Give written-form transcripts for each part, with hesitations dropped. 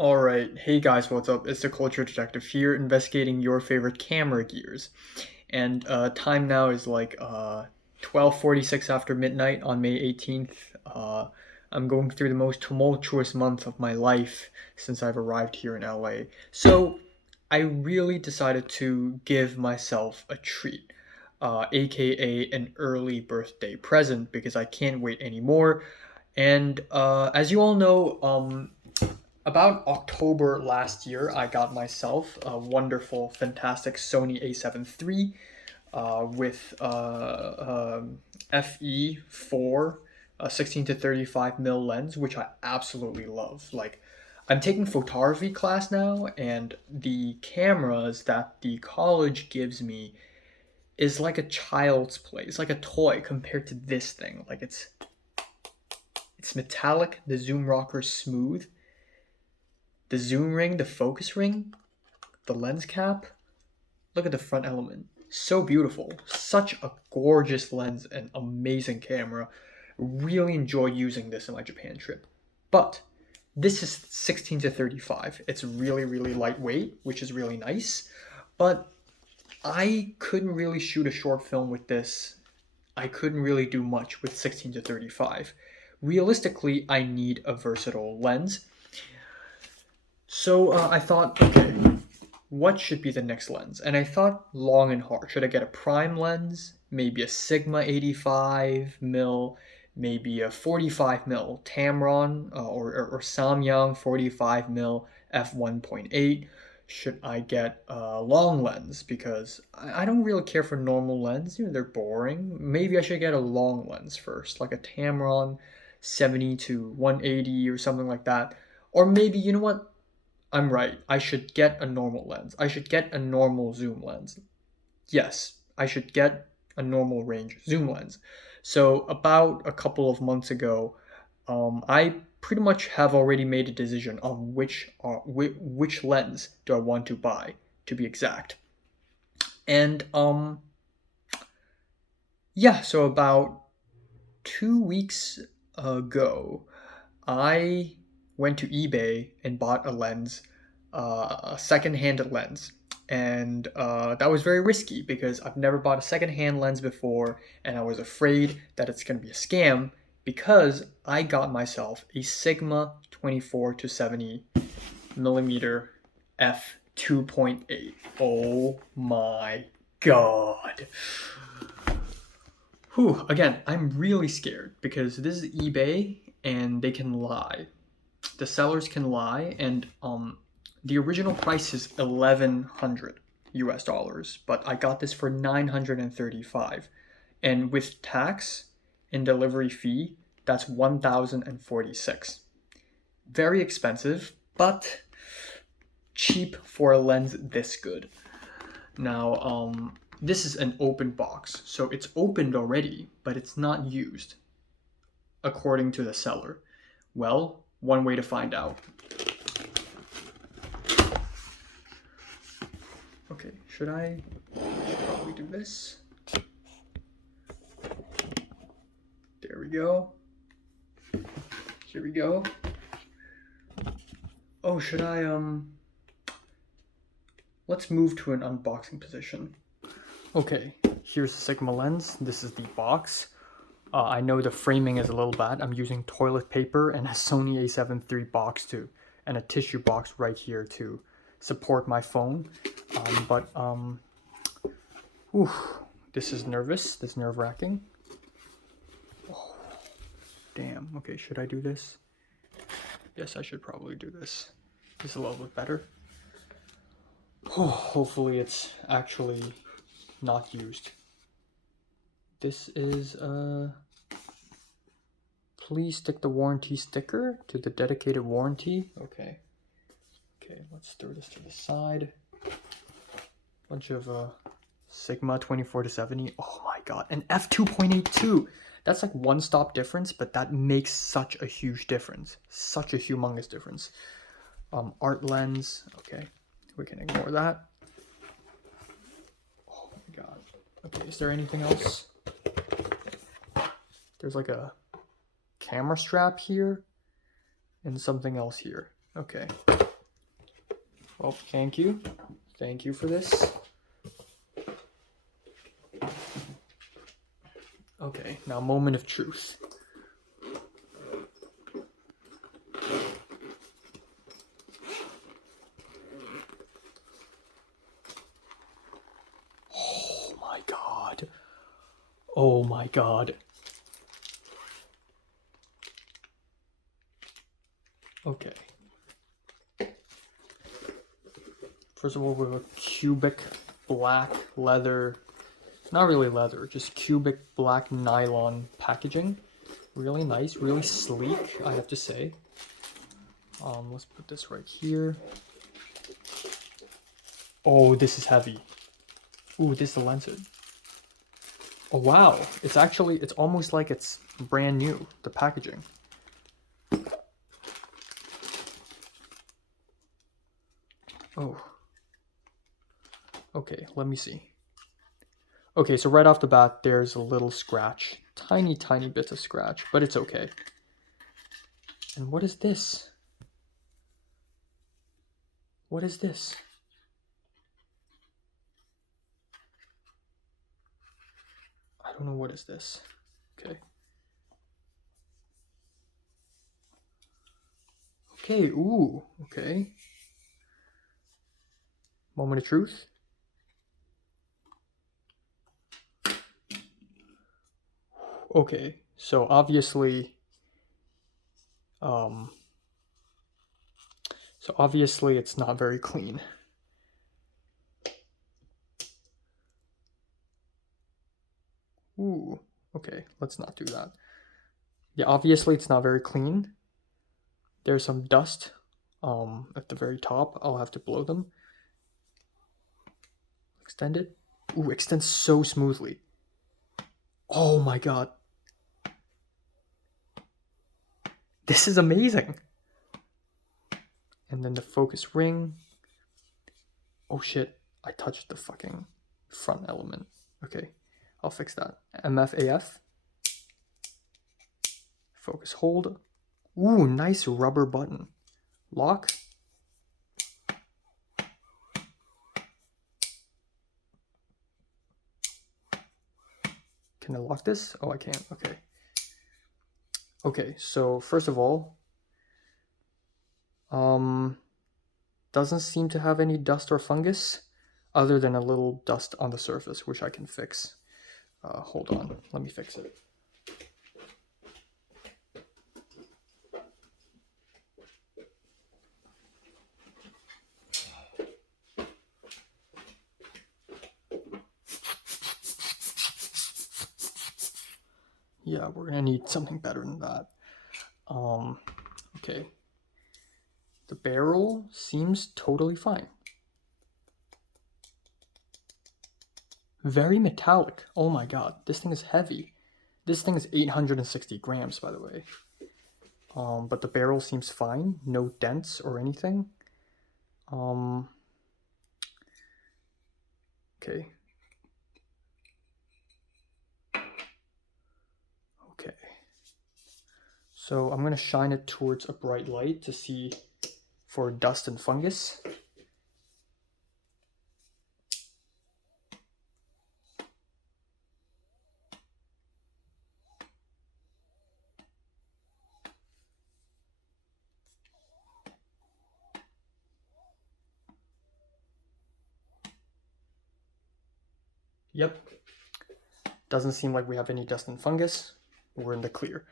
Alright, hey guys, what's up? It's the Culture Detective here, investigating your favorite camera gears. And time now is like 12:46 after midnight on May 18th. I'm going through the most tumultuous month of my life since I've arrived here in LA. So I really decided to give myself a treat, aka an early birthday present, because I can't wait anymore. And as you all know, about October last year, I got myself a wonderful, fantastic Sony A7 III with FE4 16 to 35 mil lens, which I absolutely love. Like, I'm taking photography class now, and the cameras that the college gives me is like a child's play. It's like a toy compared to this thing. Like it's metallic. The zoom rocker is smooth. The zoom ring, the focus ring, the lens cap. Look at the front element. So beautiful. Such a gorgeous lens and amazing camera. Really enjoy using this in my Japan trip. But this is 16 to 35. It's really, really lightweight, which is really nice. But I couldn't really shoot a short film with this. I couldn't really do much with 16 to 35. Realistically, I need a versatile lens. So I thought, okay, what should be the next lens? And I thought long and hard. Should I get a prime lens? Maybe a Sigma 85 mil, maybe a 45 mil Tamron or Samyang 45 mil f1.8. Should I get a long lens? Because I don't really care for normal lens. They're boring. Maybe I should get a long lens first, like a Tamron 70 to 180 or something like that. Or maybe, you know what? I'm right. I should get a normal lens. I should get a normal zoom lens. Yes, I should get a normal range zoom lens. So about a couple of months ago, I pretty much have already made a decision on which lens do I want to buy, to be exact. And yeah, so about 2 weeks ago, I went to eBay and bought a lens, a second-hand lens. And that was very risky because I've never bought a second-hand lens before, and I was afraid that it's going to be a scam because I got myself a Sigma 24 to 70 millimeter f 2.8. Oh my god. Whew, again, I'm really scared because this is eBay and they can lie. The sellers can lie, and the original price is 1,100 US dollars, but I got this for 935, and with tax and delivery fee, that's 1,046. Very expensive, but cheap for a lens this good. Now, this is an open box, so it's opened already, but it's not used, according to the seller. Well, one way to find out. Okay, should probably do this. There we go. Here we go. Oh, should I, let's move to an unboxing position. Okay, here's the Sigma lens. This is the box. I know the framing is a little bad. I'm using toilet paper and a Sony A7 III box too, and a tissue box right here to support my phone. Whew, this is nervous. This is nerve-wracking. Oh, damn. Okay, should I do this? Yes, I should probably do this. This is a little bit better. Oh, hopefully it's actually not used. This is please stick the warranty sticker to the dedicated warranty. Okay, let's throw this to the side. Bunch of Sigma 24 to 70. Oh my god, an f2.82. That's like one stop difference, but that makes such a huge difference. Such a humongous difference. Art lens. Okay, we can ignore that. Oh my god. Okay, is there anything else? There's like a camera strap here and something else here. Okay. Well, thank you. Thank you for this. Okay, now moment of truth. Oh my god. Oh my god. Okay. First of all, we have a cubic black leather, not really leather, just cubic black nylon packaging. Really nice, really sleek, I have to say. Let's put this right here. Oh, this is heavy. Ooh, this is the lancet. Oh wow, it's almost like it's brand new, the packaging. Oh. Okay, let me see. Okay, so right off the bat, there's a little scratch. Tiny, tiny bits of scratch, but it's okay. And what is this? What is this? I don't know what is this. Okay. Okay, ooh, okay. Moment of truth. Okay, so obviously it's not very clean. Ooh, okay, let's not do that. Yeah, obviously it's not very clean. There's some dust at the very top. I'll have to blow them. Extend it. Ooh, extends so smoothly. Oh my god. This is amazing. And then the focus ring. Oh shit, I touched the fucking front element. Okay, I'll fix that. MFAF. Focus hold. Ooh, nice rubber button. Lock. Can I lock this? Oh, I can't. Okay. Okay, so first of all, doesn't seem to have any dust or fungus other than a little dust on the surface, which I can fix. Hold on, let me fix it. Yeah, we're gonna need something better than that. Okay. The barrel seems totally fine. Very metallic. Oh my god, this thing is heavy. This thing is 860 grams, by the way. But the barrel seems fine. No dents or anything. Okay. Okay. So I'm gonna shine it towards a bright light to see for dust and fungus. Yep. Doesn't seem like we have any dust and fungus. We're in the clear.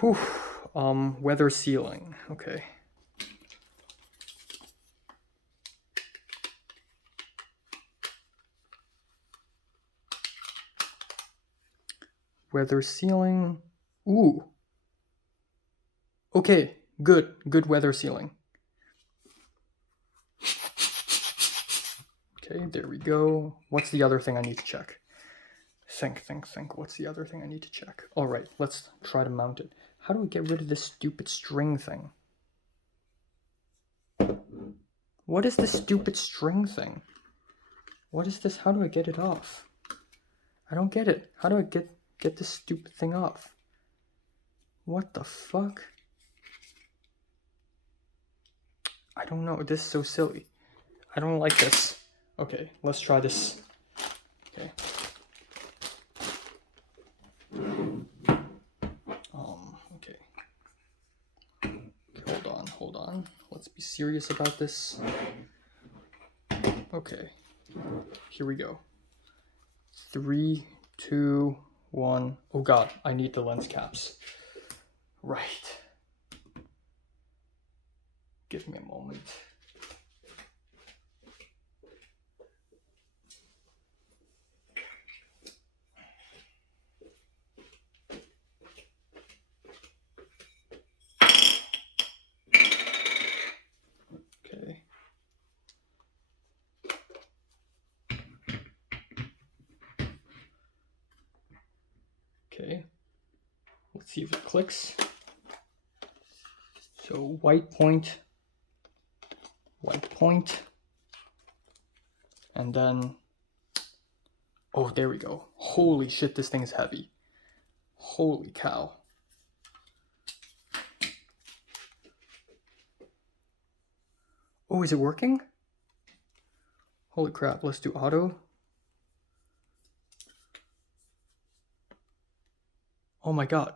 Whew. Weather sealing. Okay. Weather sealing. Ooh. Okay, good. Good weather sealing. Okay, there we go. What's the other thing I need to check? Think. What's the other thing I need to check? All right, let's try to mount it. How do we get rid of this stupid string thing? What is this stupid string thing? What is this? How do I get it off? I don't get it. How do I get this stupid thing off? What the fuck? I don't know. This is so silly. I don't like this. Okay, let's try this. Okay. Okay. Hold on. Let's be serious about this. Okay. Here we go. 3, 2, 1. Oh god, I need the lens caps. Right. Give me a moment. Okay. Okay. Let's see if it clicks. So white point, and then, oh, there we go. Holy shit, this thing is heavy. Holy cow. Oh, is it working? Holy crap, let's do auto. Oh my god.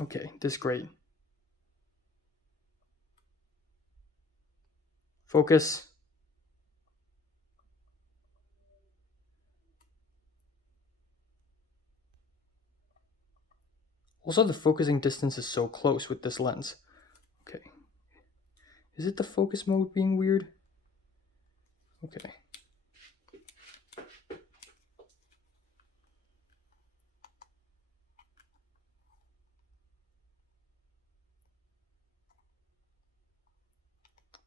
Okay, this is great. Focus. Also, the focusing distance is so close with this lens. Okay. Is it the focus mode being weird? Okay.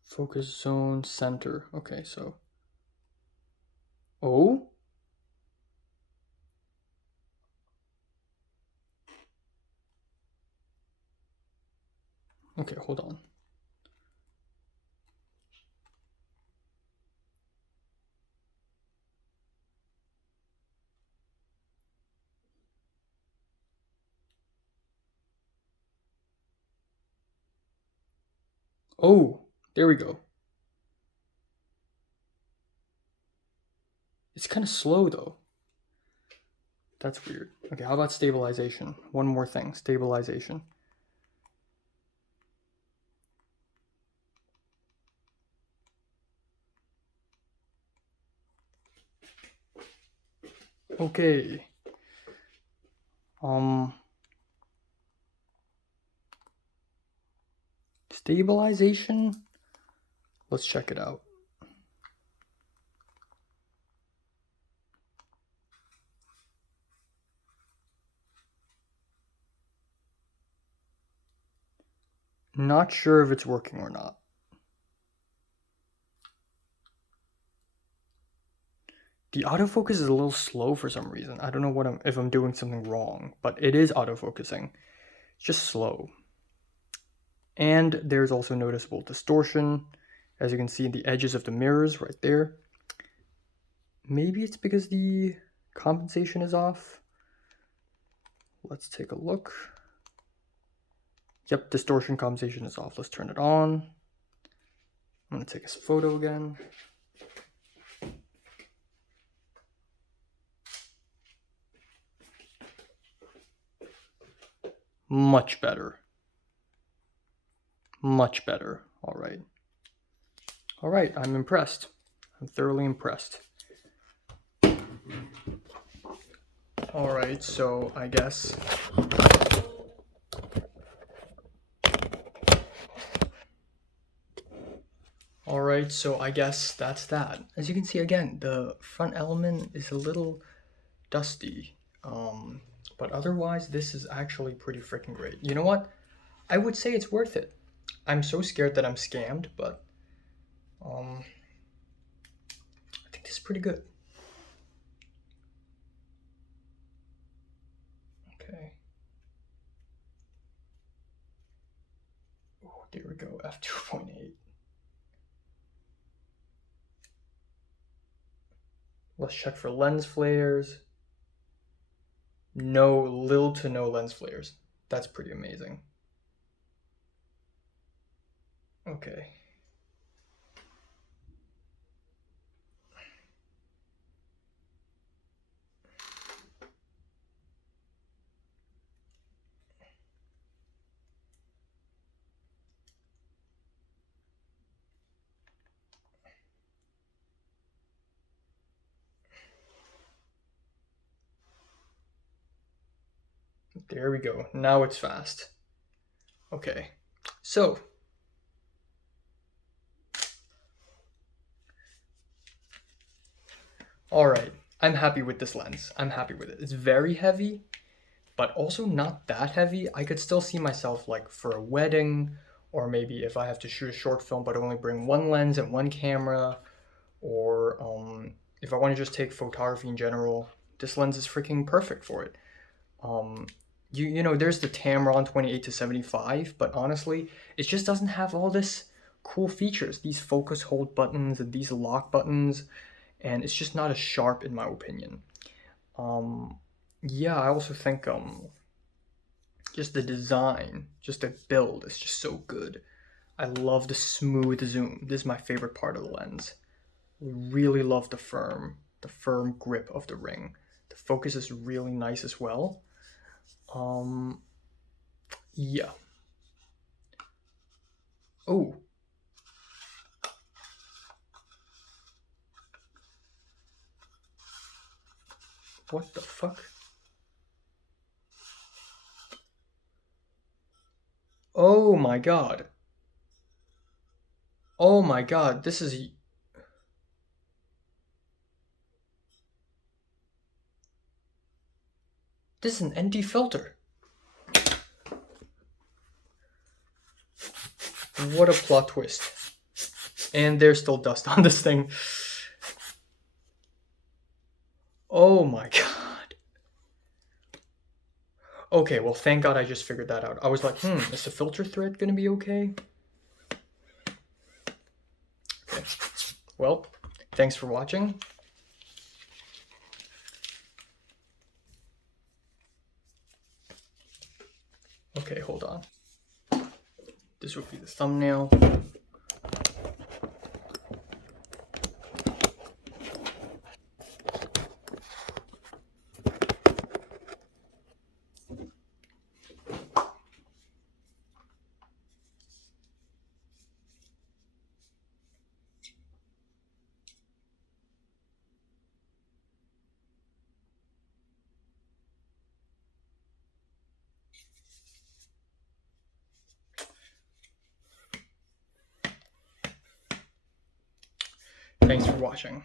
Focus zone center. Okay, so. Oh? Okay, hold on. Oh, there we go. It's kind of slow though. That's weird. Okay, how about stabilization? One more thing, stabilization. Okay. Stabilization. Let's check it out. Not sure if it's working or not. The autofocus is a little slow for some reason. I don't know if I'm doing something wrong, but it is autofocusing. It's just slow. And there's also noticeable distortion, as you can see in the edges of the mirrors right there. Maybe it's because the compensation is off. Let's take a look. Yep, distortion compensation is off. Let's turn it on. I'm gonna take a photo again. Much better. Much better. All right. All right, I'm impressed. I'm thoroughly impressed. All right, so I guess that's that. As you can see, again, the front element is a little dusty, but otherwise this is actually pretty freaking great. You know what? I would say it's worth it. I'm so scared that I'm scammed, but I think this is pretty good. Okay. Oh, there we go, f2.8. Let's check for lens flares. No, little to no lens flares. That's pretty amazing. Okay. There we go. Now it's fast. Okay. So, all right. I'm happy with this lens. I'm happy with it. It's very heavy, but also not that heavy. I could still see myself like for a wedding, or maybe if I have to shoot a short film but only bring one lens and one camera, or if I want to just take photography in general, this lens is freaking perfect for it. Um, there's the Tamron 28 to 75, but honestly, it just doesn't have all this cool features, these focus hold buttons and these lock buttons, and it's just not as sharp in my opinion. Um, yeah, I also think just the design, just the build is just so good. I love the smooth zoom. This is my favorite part of the lens. Really love the firm grip of the ring. The focus is really nice as well. Um, yeah. Oh, what the fuck? Oh my god. Oh my god. This is an ND filter. What a plot twist. And there's still dust on this thing. Oh my god. Okay, well, thank god I just figured that out. I was like, is the filter thread gonna be okay? Okay. Well, thanks for watching. Okay, hold on. This would be the thumbnail. Thanks for watching.